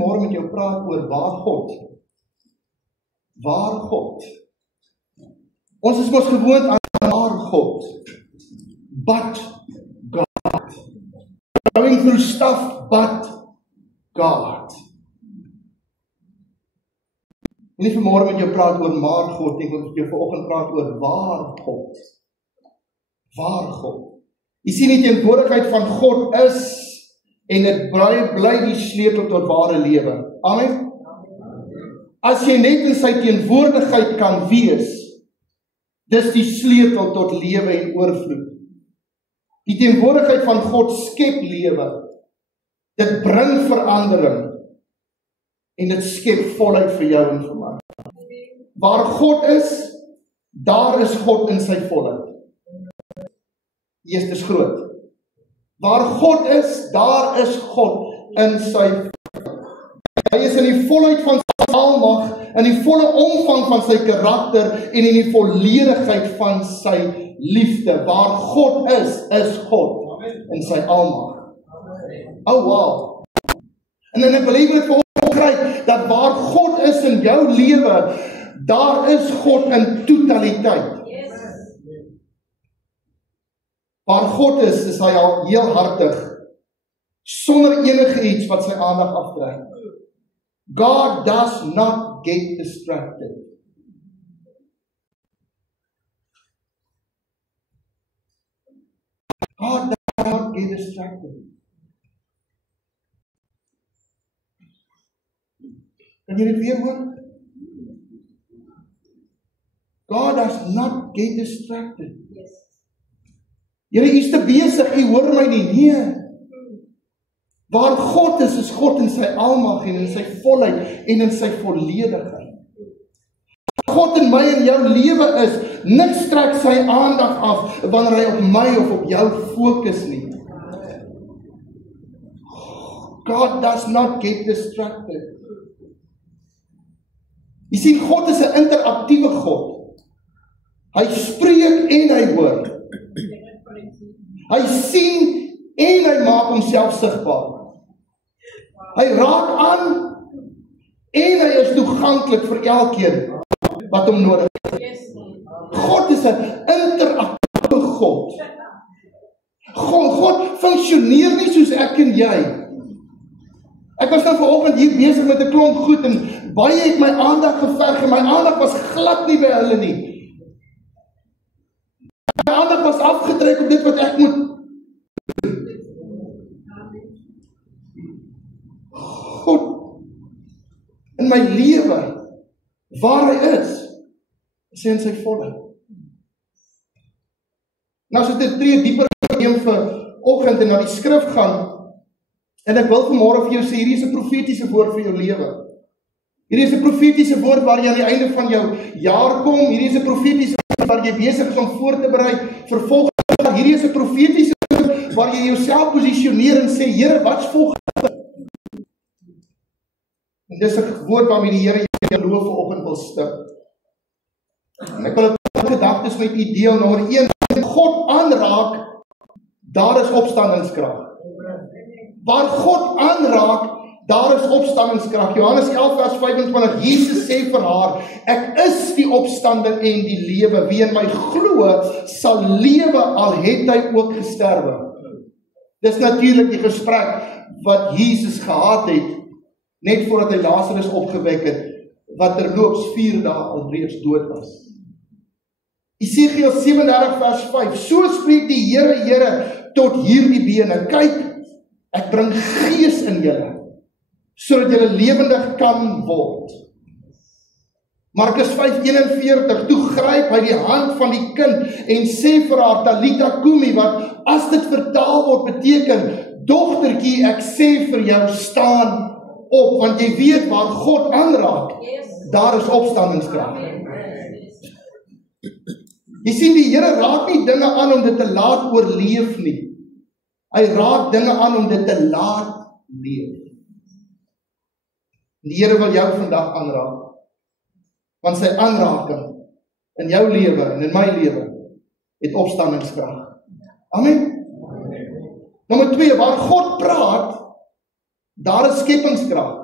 vanmôre met jou praat oor waar God. Waar God. Ons is mos gewoond aan waar God. But God. Going through stuff, but God. En nie vanmôre met jou praat oor maar God nie, want ek jou vanoggend praat oor waar God. Waar God. Jy sien die teenwoordigheid van God is, en dit bly die sleutel tot ware lewe. Amen? As jy net in sy teenwoordigheid kan wees, dis die sleutel tot lewe en oorvloed. Die teenwoordigheid van God skep lewe. Dit bring verandering. En dit skep volheid vir jou en vir my. Waar God is, daar is God in sy volheid. Jesus is groot. Waar God is, daar is God in sy volheid. Hy is in die volheid van sy almag, in die volle omvang van sy karakter en in die volledigheid van sy liefde. Waar God is God in sy almag. Oh wow. En dan ek wil hê jy moet kry dat waar God is in jou lewe, daar is God in totaliteit. Waar God is hy al heel hartig, sonder enige iets wat sy aandag aftrek. God does not get distracted. God does not get distracted. Kan jy dit weer hoor? God does not get distracted. Here, u is te besig, u hoor my nie. Nee. Waar God is God in sy almag en in sy volheid en in sy volledigheid. God in my en jou lewe is, niks trek sy aandag af wanneer hy op my of op jou fokus nie. God does not get distracted. Jy sien, God is 'n interaktiewe God. Hy spreek en hy hoor. Hy sien en hy maak homself sigbaar. Hy raak aan en hy is toeganklik vir elkeen wat hom nodig het. God is 'n interaktiewe God. God funksioneer nie soos ek en jy. Ek was nou vanoggend hier besig met 'n klomp goed en baie het my aandag geverg en my aandag was glad nie by hulle nie. My aandag was afgetrek op dit wat ek moet. God in my lewe, waar hy is hy in sy volheid. Nou as ek dit 'n tree dieper neem vir oggend en na die skrif gaan, en ek wil vanmôre vir jou sê, hierdie is 'n profetiese woord vir jou lewe. Hierdie is 'n profetiese woord waar jy aan die einde van jou jaar kom. Hierdie is 'n profetiese woord waar jy besig is om voor te berei vir volgende jaar. Hierdie is 'n profetiese woord waar jy jouself posisioneer en sê, Here, wat's volgende? En dis 'n woord waarmee die Here jou geloof vanoggend wil stig. En ek wil 'n paar gedagtes met u deel. Nommer 1, as God aanraak, daar is opstandingskrag. Waar God aanraak, daar is opstandingskrag. Johannes 11 vers 25, Jesus sê vir haar, ek is die opstanding en die lewe. Wie in my glo, sal lewe al het hy ook gesterwe. Dis natuurlik die gesprek wat Jesus gehad het, net voordat hy Lazarus opgewek het, wat terloops 4 dae alreeds dood was. Esegiel 37 vers 5, so spreek die Here, Here, tot hierdie bene, kyk, ek bring gees in julle, sodat julle lewendig kan word. Markus 5:41, toe gryp hy die hand van die kind en sê vir haar, Talita Kumi, wat as dit vertaal word beteken, dogtertjie, ek sê vir jou, staan op, want jy weet waar God aanraak, daar is opstandingskrag. Jy sien, die Here raak nie dinge aan om dit te laat oorleef nie. Hy raak dinge aan om dit te laat leef. Die Here wil jou vandag aanraak, want sy aanraking in jou lewe en in my lewe het opstandingskrag. Amen. Nommer 2, waar God praat, daar is skepingskrag.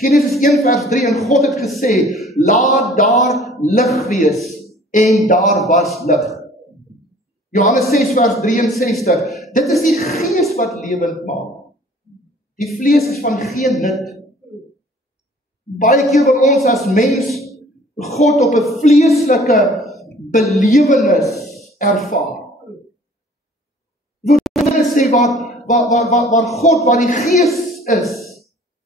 Genesis 1 vers 3, en God het gesê, laat daar lig wees, en daar was lig. Johannes 6 vers 63, dit is die gees wat lewend maak. Die vlees is van geen nut. Baie keer wil ons as mens God op 'n vleeslike belewenis ervaar. Wil sê waar God, waar die gees is,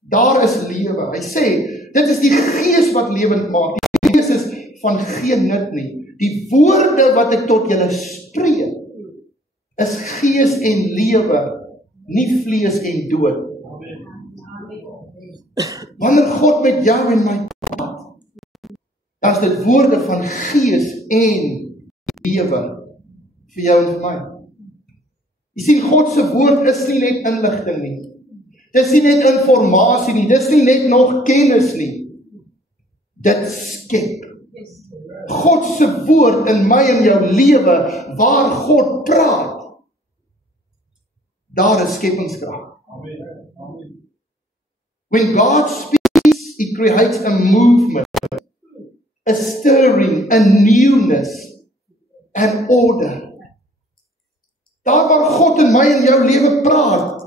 daar is lewe. Hy sê, dit is die gees wat lewend maak. Die gees is van geen nut nie. Die woorde wat ek tot julle spreek, is gees en lewe, nie vlees en dood. Wanneer God met jou en my praat, dan is dit woorde van gees en lewe vir jou en vir my. Jy sien, God se woord is nie net inligting nie. Dis nie net informasie nie, dis nie net nog kennis nie. Dit skep. God se woord in my en jou lewe, waar God praat, daar is skepingskrag. When God speaks, He creates a movement, a stirring, a newness, and order. Daar waar God in my en jou lewe praat,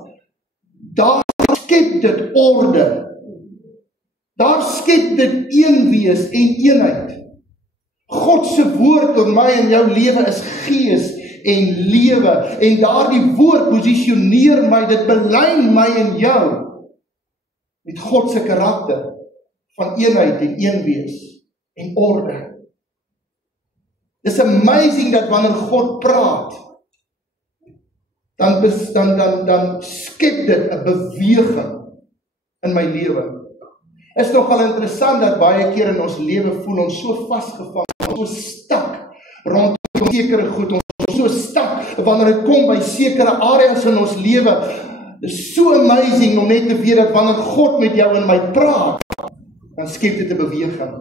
daar skep dit orde. Daar skep dit eenwees en eenheid. God se woord oor my en jou lewe is gees en lewe, en daardie woord posisioneer my, dit belyn my en jou met God se karakter van eenheid en eenwees en orde. It's amazing dat wanneer God praat, dan skep dit 'n beweging in my lewe. Is nogal interessant dat baie keer in ons lewe voel ons so vasgevang, so stak rondom sekere goed, ons so stak wanneer dit kom by sekere areas in ons lewe. Dit is so amazing om net te weet dat wanneer God met jou en my praat, dan skep dit 'n beweging.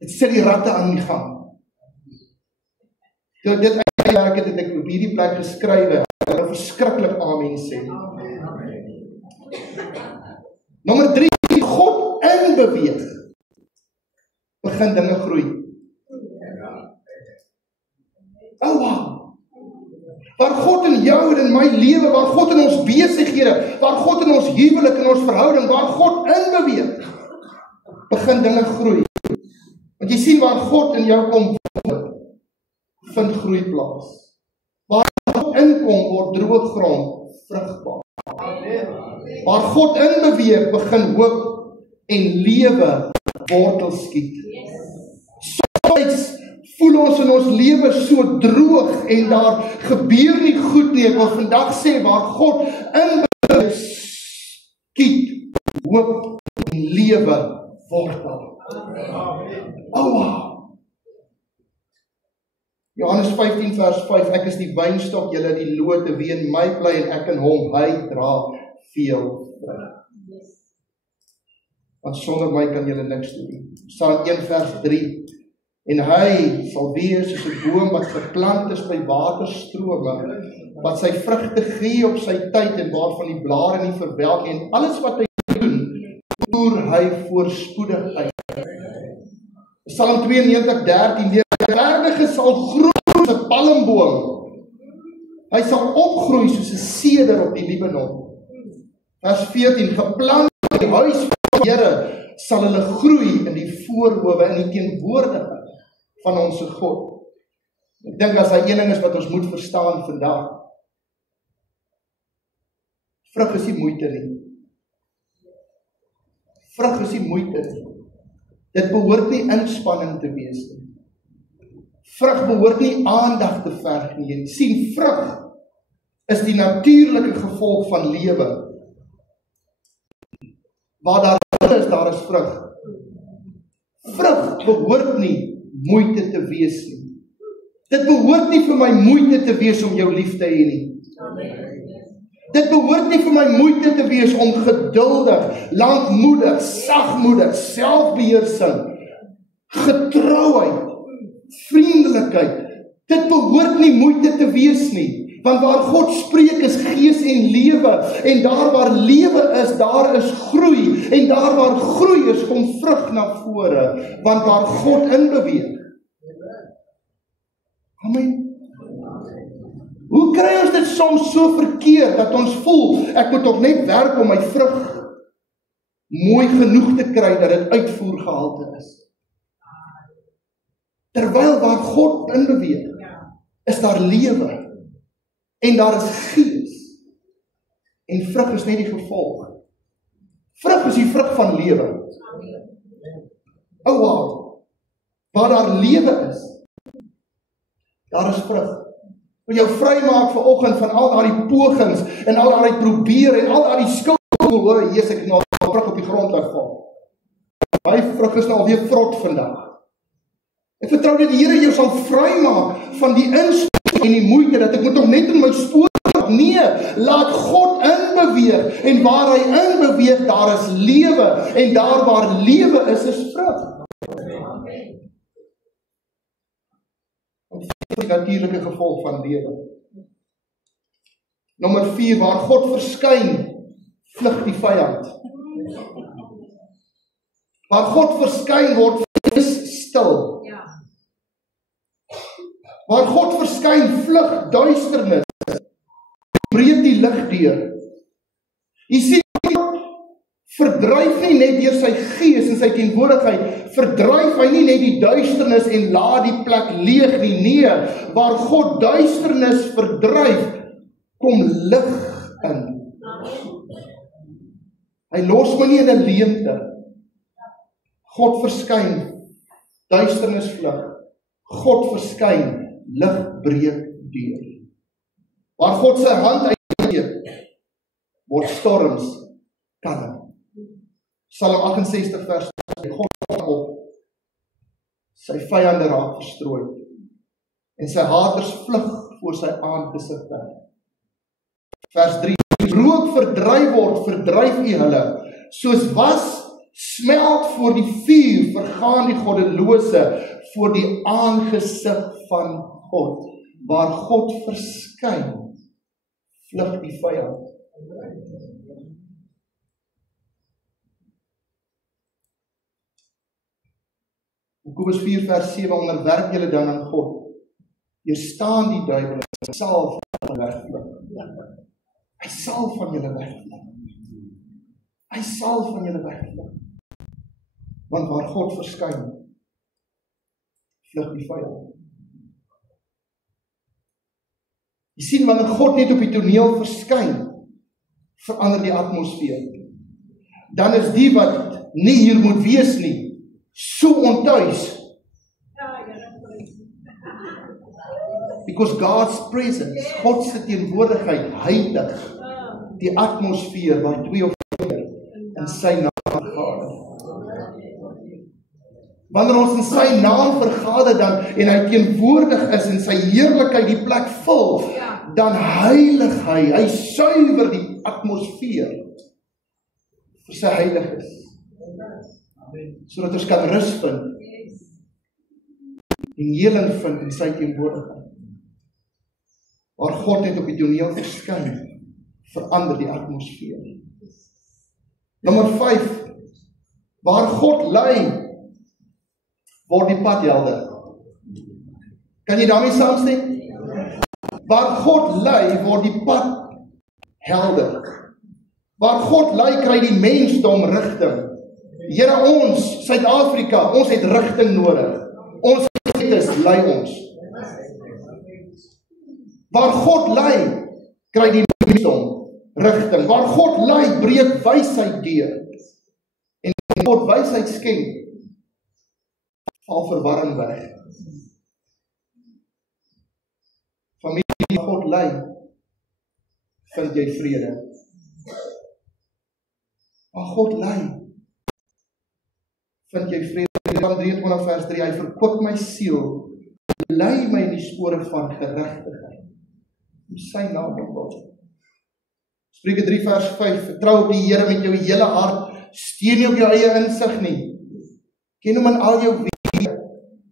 Dit sit die ratte aan die gang. Dit werk het ek op hierdie plek geskrywe, ek wil verskriklik amen sê. Nommer 3, God inbeweeg, begin dinge groei. Oh wow! Waar God in jou en in my lewe, waar God in ons besighede, waar God in ons huwelik en ons verhouding, waar God inbeweeg, begin dinge groei. Want jy sien, waar God in jou kom, vind groei plaas. Waar God inkom, word droë grond vrugbaar. Waar God inbeweeg, begin hoop en lewe wortel skiet. Soms voel ons in ons lewe so droog en daar gebeur nie goed nie. Ek wil vandag sê, waar God inbeweeg, skiet hoop en lewe wortel. Oh, Johannes 15 vers 5, ek is die wynstok, julle die lote, wie in my bly en ek in hom, hy dra veel vrug. Want sonder my kan julle niks doen. Psalm 1 vers 3, en hy sal wees soos 'n boom wat geplant is by waterstrome, wat sy vrugte gee op sy tyd en waarvan die blare nie verwelk nie, en alles wat hy doen, voer hy voorspoedig uit. Psalm 92:13, die regverdige sal groei soos 'n palmboom. Hy sal opgroei soos 'n seder op die Libanon. Vers 14, geplant in die huis van die Here sal hulle groei in die voorhowe, in die teenwoordigheid van ons God. Ek dink as hy een ding is wat ons moet verstaan vandag, vrug is nie moeite nie. Vrug is nie moeite nie. Dit behoort nie inspanning te wees nie. Vrug behoort nie aandag te verg nie. Sien, vrug is die natuurlike gevolg van lewe. Waar daar is vrug. Vrug behoort nie moeite te wees nie. Dit behoort nie vir my moeite te wees om jou lief te hê nie. Dit behoort nie vir my moeite te wees om geduldig, lankmoedig, sagmoedig, selfbeheersing, getrouheid, vriendelikheid. Dit behoort nie moeite te wees nie. Want waar God spreek is gees en lewe, en daar waar lewe is, daar is groei, en daar waar groei is, kom vrug na vore, want waar God in beweeg. Amen. Hoe kry ons dit soms so verkeerd, dat ons voel, ek moet toch net werk om my vrug mooi genoeg te kry, dat dit uitvoergehalte is. Terwyl waar God in beweeg, is daar lewe, en daar is gees, en vrug is net die gevolg. Vrug is die vrug van lewe. Oh wow, waar daar lewe is, daar is vrug. Wil jou vrymaak vanoggend van al daardie pogings, en al daardie probeer, en al daardie skuld, Jesus, ek nou vrug op die grond laat val. My vrug is nou alweer vrot vandag. Ek vertrou dat die Here jou sal vrymaak van die inspanning en die moeite, dat ek moet nog net in my spoor. Nee, laat God inbeweeg, en waar hy inbeweeg, daar is lewe, en daar waar lewe is vrug. Die natuurlike gevolg van lewe. Nommer 4, waar God verskyn, vlug die vyand. Waar God verskyn word, is stil. Waar God verskyn, vlug duisternis, breek die lig deur. Jy sien, verdryf nie net deur sy gees en sy teenwoordigheid, verdryf hy nie net die duisternis en laat die plek leeg nie, nee, waar God duisternis verdryf, kom lig in. Hy los my nie in 'n leemte. God verskyn, duisternis vlug. God verskyn, lig breek deur. Waar God sy hand uitsteek, word storms kalm. Psalm 68 vers 2, God kom op, sy vyande raak verstrooi, en sy haters vlug voor sy aangesig weg. Vers 3, rook verdryf word, verdryf u hulle, soos was smelt voor die vuur, vergaan die goddelose voor die aangesig van God. Waar God verskyn, vlug die vyand. Jakobus 4 vers 7, onderwerp julle dan aan God. Weerstaan die duiwel, hy sal van julle wegvlug. Hy sal van julle wegvlug. Hy sal van julle wegvlug. Want waar God verskyn, vlug die vyand. Jy sien, wanneer God net op die toneel verskyn, verander die atmosfeer. Dan is die wat nie hier moet wees nie, so ontuis. Because God's presence, God se teenwoordigheid, heilig die atmosfeer waar 2 of 4 in sy naam vergader. Wanneer ons in sy naam vergader dan, en hy teenwoordig is en sy heerlikheid die plek vul, dan heilig hy suiwer die atmosfeer vir sy heiliges. Sodat ons kan rus vind en heling vind in sy teenwoordigheid. Waar God net op die toneel verskyn, verander die atmosfeer. Nommer 5, waar God lei, word die pad helder. Kan jy daarmee saamstem? Waar God lei, word die pad helder. Waar God lei, kry die mensdom rigting. Here, ons, Suid-Afrika, ons het rigting nodig. Ons gemeentes lei ons. Waar God lei, kry die mensdom rigting. Waar God lei, breek wysheid deur. En God wysheid skenk, val verwarring weg. Familie, God lei, vind jy vrede. Waar God lei, vind jy vrede. Psalm 23 vers 3, hy verkoop my siel, lei my in die spore van geregtigheid. Om sy naam opbou. Spreuke 3 vers 5, vertrou op die Here met jou hele hart, steun nie op jou eie insig nie. Ken hom in al jou wege,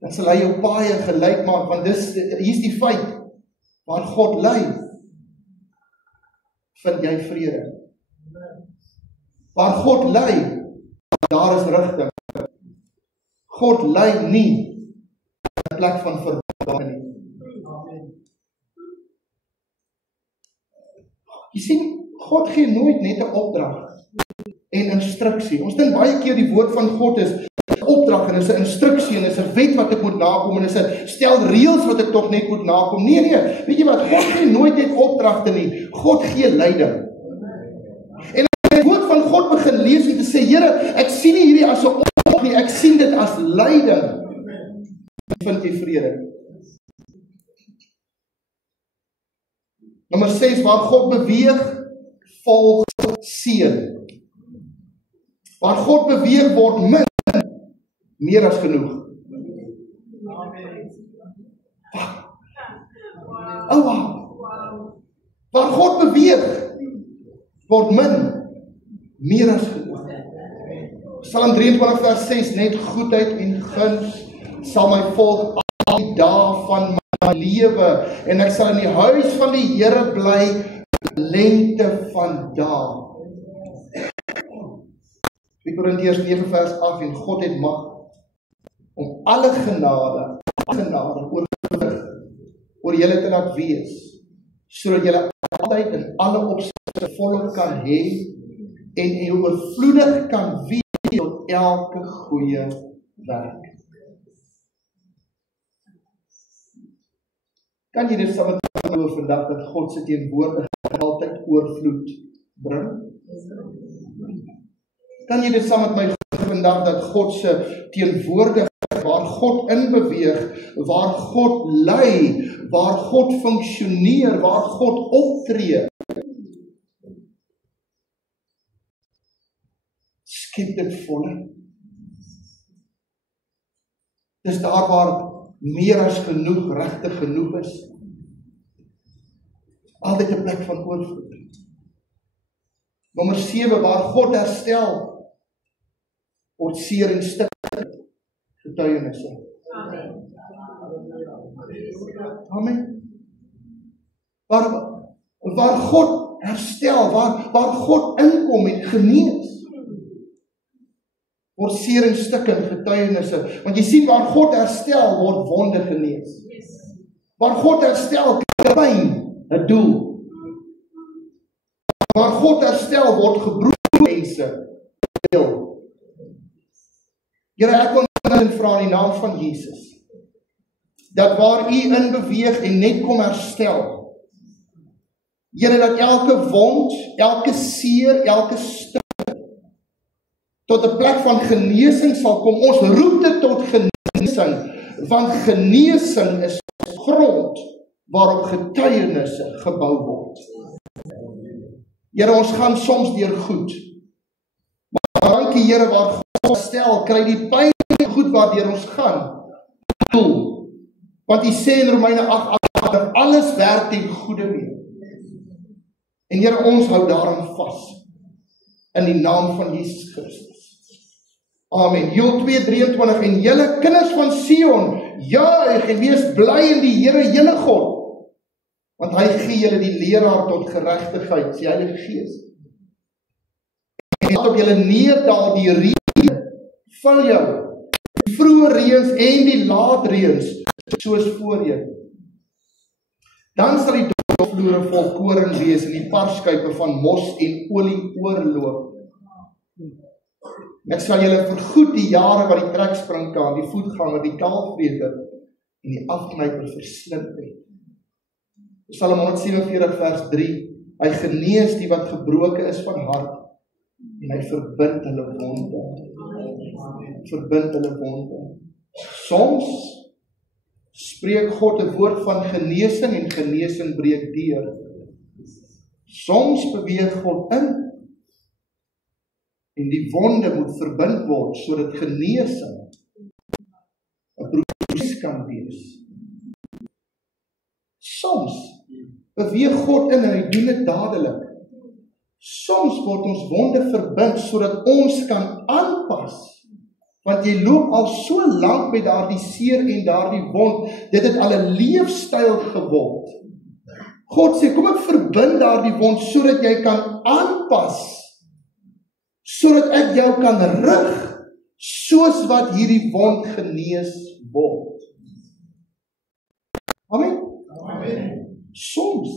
dan sal hy jou paaie gelyk maak, want hier's die feit, waar God lei, vind jy vrede. Waar God lei, daar is rigting. God lei nie 'n plek van verbanning nie. Jy sien, God gee nooit net 'n opdrag en instruksie. Ons dink baie keer die woord van God is 'n opdrag en is 'n instruksie en is 'n wet wat ek moet nakom en is 'n stel reëls wat ek tog net moet nakom. Nee, weet jy wat? God gee nooit net opdragte nie. God gee leiding. En as jy die woord van God begin lees en te sê, Here, ek sien nie hierdie as 'n opdrag nie, ek sien dit as leiding. Dan vind jy vrede. Nommer 6, waar God beweeg, volg seën. Waar God beweeg word min, meer as genoeg. Waar God beweeg word min, meer as genoeg. Psalm 23 vers 6, net goedheid en guns sal my volg al die dae van my lewe en ek sal in die huis van die Here bly lengte van dae. 2 Korintiërs 9 vers 8 en God het mag om alle genade oor julle te laat wees, sodat julle altyd in alle opsigte volop kan hê en oorvloedig kan wees tot elke goeie werk. Kan jy dit saam met my oor vandag dat God se teenwoordigheid altyd oorvloed bring? Kan jy dit saam met my vandag dat God se teenwoordigheid, waar God inbeweeg, waar God lei, waar God funksioneer, waar God optree, skep dit volle. Dis daar waar meer as genoeg, regtig genoeg is. Altyd 'n plek van oorvloed. Nommer 7, waar God herstel, word seer en stukke getuienisse. Amen. Waar God herstel, waar God inkom en genees, word seer en stukke getuienisse. Want jy sien, waar God herstel, word wonde genees. Waar God herstel, kry pyn 'n doel. Waar God herstel, word gebroke mense heel. Here, ek wil net vra in die naam van Jesus, dat waar U in beweeg en net kom herstel, Here, dat elke wond, elke seer, elke stuk tot 'n plek van genesing sal kom. Ons roep dit tot genesing, want genesing is grond waarop getuienisse gebou word. Here, ons gaan soms deur goed, maar dankie Here, waar God herstel, kry die pyn goed waardeur ons gaan doel. Want U sê in Romeine 8, alles werk ten goeie mee. En Here, ons hou daaraan vas in die naam van Jesus Christus. Amen. Joel 2:23 en julle kinders van Sion, juig en wees bly in die Here julle God, want hy gee julle die leraar tot geregtigheid, die Heilige Gees. En laat op julle neerdal die reën, vul jou, die vroeë reëns en die laatreëns, soos voorheen. Dan sal die vloere vol koring wees en die parskuipe van mos en olie oorloop. Ek sal julle vergoed die jare wat die trekspringkaan, die voetganger, die kaalvreter en die afknyper verslind het. Psalm 147 vers 3, hy genees die wat gebroken is van hart en hy verbind hulle wonde. Verbind hulle wonde. Soms spreek God 'n woord van genesing en genesing breek deur. Soms beweeg God in en die wonde moet verbind word sodat genesing 'n proses kan wees. Soms beweeg God in en hy doen dit dadelik. Soms word ons wonde verbind sodat ons kan aanpas. Want jy loop al so lank met daardie seer en daardie wond, dit het al 'n leefstyl geword. God sê, kom ek verbind daardie wond sodat jy kan aanpas, sodat ek jou kan rig, soos wat hierdie wond genees word. Amen? Amen. Soms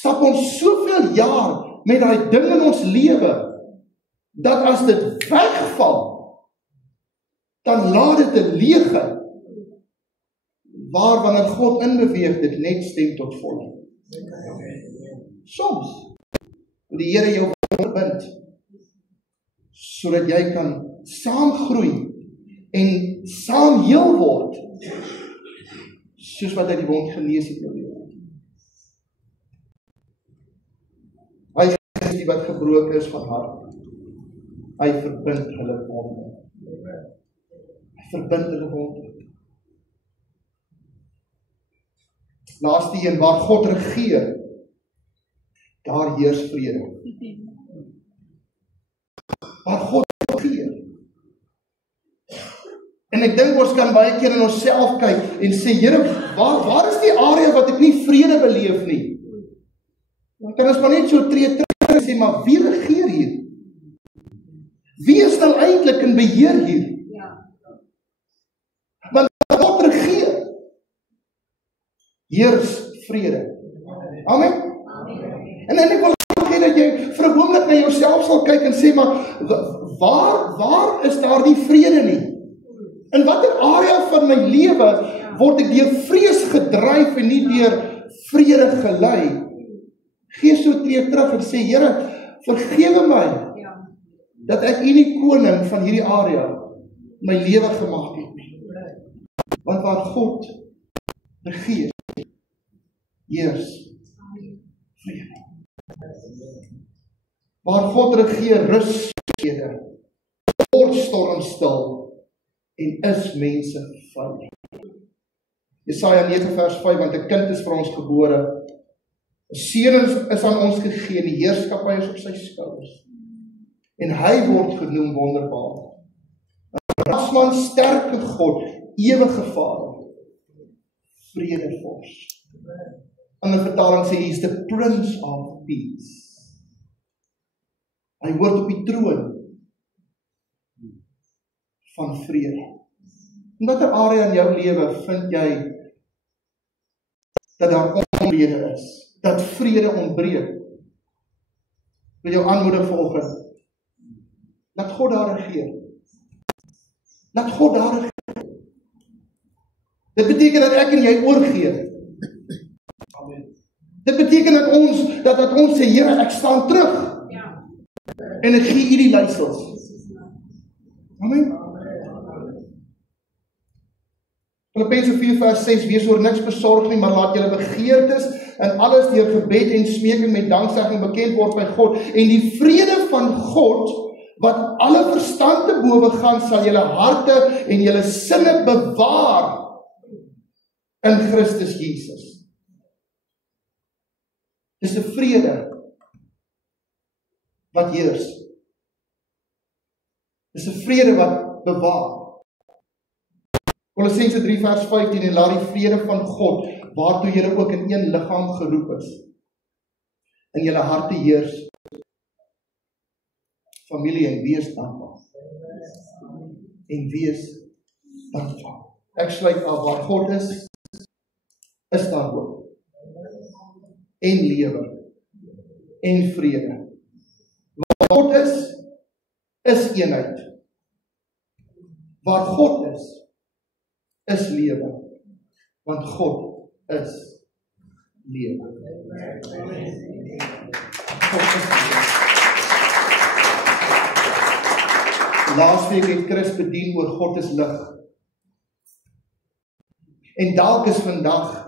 stap ons soveel jaar met daai ding in ons lewe, dat as dit wegval, dan laat dit 'n leegheid, waar wanneer God inbeweeg, dit net stem tot volle. Soms, wil die Here jou verbind, sodat jy kan saam groei, en saam heel word, soos wat hy die wond genees het in jou lewe. Hy is die wat gebroken is van hart. Hy verbind hulle wonde. Hy verbind hulle wonde. Laaste een, waar God regeer, daar heers vrede. Waar God regeer. En ek dink ons kan baie keer in onsself kyk en sê, Here, waar is die area wat ek nie vrede beleef nie? Dan kan ons maar net so tree terug en sê, maar wie regeer hier? Wie is nou eintlik in beheer hier? Want God regeer, heers vrede. Amen? En ek wil hê dat jy vir 'n oomblik na jouself sal kyk en sê, maar waar is daar die vrede nie? In watter area van my lewe word ek deur vrees gedryf en nie deur vrede gelei? Gee so tree terug en sê, Here, vergewe my dat ek U nie koning van hierdie area my lewe gemaak het nie. Want waar God regeer, heers vrede. Waar God regeer, rus vrede, word storm stil, en is mense veilig. Jesaja 9 vers 5, want 'n kind is vir ons gebore, 'n seun is aan ons gegee, die heerskappy is op sy skouers, en hy word genoem wonderbaar. 'n Rasman, sterke God, ewige Vader, vredevors. Ander vertaling sê, hy is the Prince of Peace. Hy hoort op die troon van vrede. In watter area in jou lewe vind jy dat daar onvrede is, dat vrede ontbreek? Wil jou aanmoedig vanoggend, laat God daar regeer. Laat God daar regeer. Dit beteken dat ek en jy oorgee. Amen. Dit beteken dat ons sê, Here, ek staan terug. En ek gee U die leiersels. Amen. Filippense 4 vers 6, wees oor niks besorg nie, maar laat julle begeertes en alles deur gebed en smeking met danksegging bekend word by God, en die vrede van God, wat alle verstand te bowe gaan, sal julle harte en julle sinne bewaar in Christus Jesus. Dis 'n vrede wat heers. Dis 'n vrede wat bewaar. Kolossense 3 vers 15, en laat die vrede van God, waartoe julle ook in een liggaam geroep is, in julle harte heers. Familie, en wees dankbaar. En wees dankbaar. Ek sluit af, waar God is daar hoop. En lewe. En vrede. Waar God is eenheid. Waar God is lewe. Want God is lewe. God is lewe. Laasweek het Chris bedien oor God is lig. En dalk is vandag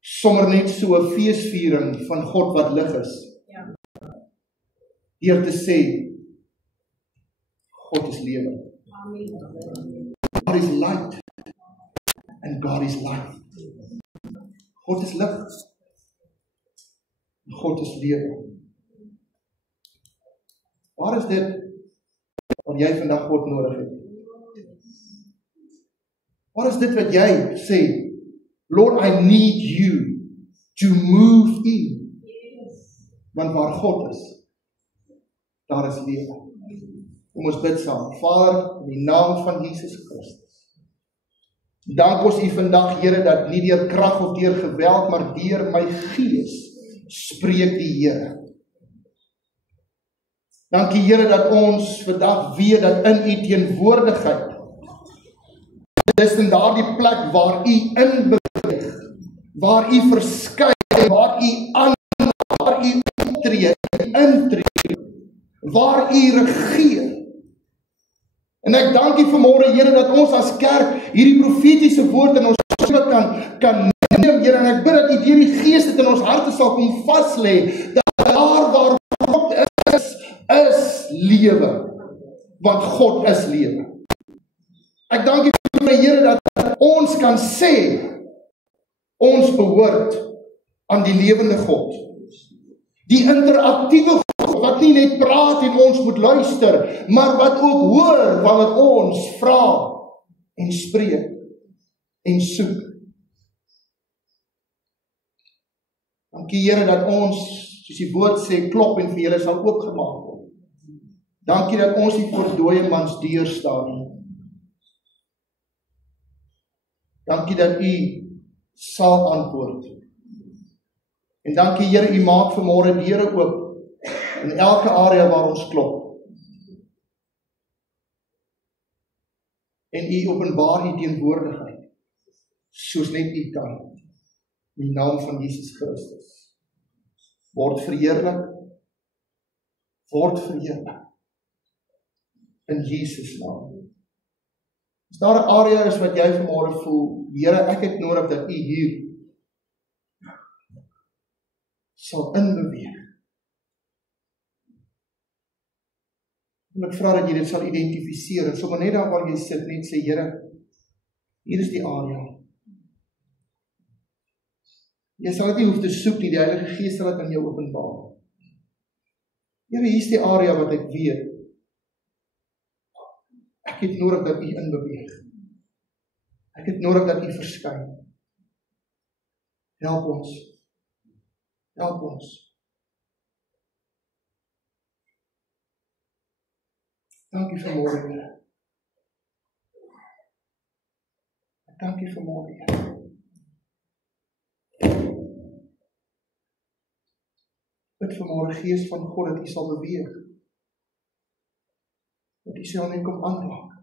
sommer net so 'n feesviering van God wat lig is. Deur te sê, God is lewe. God is light. And God is life. God is lig. God is lewe. Waar is dit wat jy vandag God nodig het? Waar is dit wat jy sê, Lord, I need you to move in. Want waar God is, daar is lewe. Kom ons bid saam. Vader, in die naam van Jesus Christus. Dank ons U vandag, Here, dat nie deur krag of deur geweld, maar deur my gees spreek die Here. Dankie, Here, dat ons vandag weet dat in U teenwoordigheid, dis in daardie plek waar U inbeweeg, waar U verskyn, waar U waar U intree, waar U regeer. En ek dank U vanmôre, Here, dat ons as kerk hierdie profetiese woord in ons lewe kan neem, Here, en ek bid dat U deur die Gees dit in ons harte sal kom vas lê, dat daar waar God is lewe, want God is lewe. Ek dank U, Here, dat ons kan sê, ons behoort aan die lewende God, die interaktiewe God, wat nie net praat en ons moet luister, maar wat ook hoor wanneer ons vra en spreek en soek. Dankie, Here, dat ons, soos die woord sê, klop en vir julle sal oopgemaak word. Dankie dat ons nie voor dooie mans deur staan nie. Dankie dat U sal antwoord. En dankie, Here, U maak vanmôre deure oop in elke area waar ons klop. En U openbaar U teenwoordigheid, soos net U kan. In die naam van Jesus Christus. Word verheerlik. Word verheerlik. In Jesus naam. As daar 'n area is wat jy vanmôre voel, Here, ek het nodig dat U hier sal inbeweeg. En ek vra dat jy dit sal identifiseer, en sommer net daar waar jy sit, net sê, Here, hier is die area. Jy sal dit nie hoef te soek nie, die Heilige Gees sal dit aan jou openbaar. Here, hier is die area wat ek weet. Ek het nodig dat U inbeweeg. Ek het nodig dat U verskyn. Help ons. Help ons. Dankie vanmôre, Here. Dankie vanmôre, Here. Bid vanmôre, Gees van God, dat U sal beweeg. Dat U sal net kom aanraak.